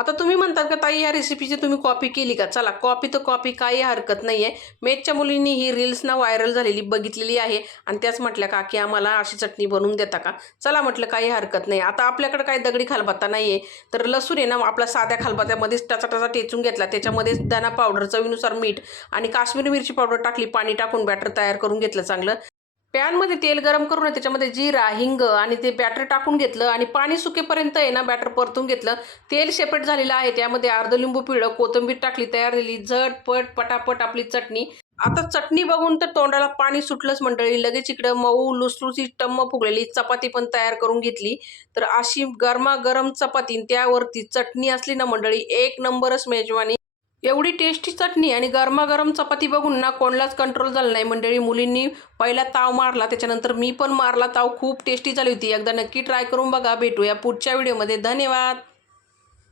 आता तुम्ही म्हणतात का ताई या रेसिपीची तुम्ही कॉपी केली का? चला कॉपी तर कॉपी काही हरकत नाही आहे मेटच्या मुलींनी ही रील्स ना व्हायरल झालेली बघितलेली आहे आणि त्याच म्हटल्या का की आम्हाला अशी चटणी बनवून देता का? चला म्हटलं काही हरकत नाही. आता आपल्याकडे काही दगडी खालबाता नाही आहे तर लसूण आहे ना आपला साध्या खालबात्यामध्येच टाचा टाचा टेचून घेतला. त्याच्यामध्ये दाना पावडर चवीनुसार मीठ आणि काश्मीरी मिरची पावडर टाकली पाणी टाकून बॅटर तयार करून घेतलं चांगलं. पॅनमध्ये तेल गरम करून त्याच्यामध्ये जिरा हिंग आणि ते बॅटर टाकून घेतलं आणि पाणी सुकेपर्यंत आहे ना बॅटर परतून घेतलं. तेल शेपट झालेलं आहे त्यामध्ये अर्ध लिंबू पिळं कोथिंबीर टाकली तयार झाली झटपट पटापट आपली चटणी. आता चटणी बघून तर तोंडाला पाणी सुटलंच मंडळी. लगेच इकडं मऊ लुसलुसी टम्म फुगलेली चपाती पण तयार करून घेतली. तर अशी गरमागरम चपाती त्यावरती चटणी असली ना मंडळी एक नंबरच मेजवानी. एवढी टेस्टी चटणी आणि गरमागरम चपाती बघून ना कोणालाच कंट्रोल झाला नाही. मंडळी मुलींनी पहिला ताव मारला त्याच्यानंतर मी पण मारला. ताव खूप टेस्टी झाली होती. एकदा नक्की ट्राय करून बघा. भेटूया पुढच्या व्हिडिओमध्ये धन्यवाद!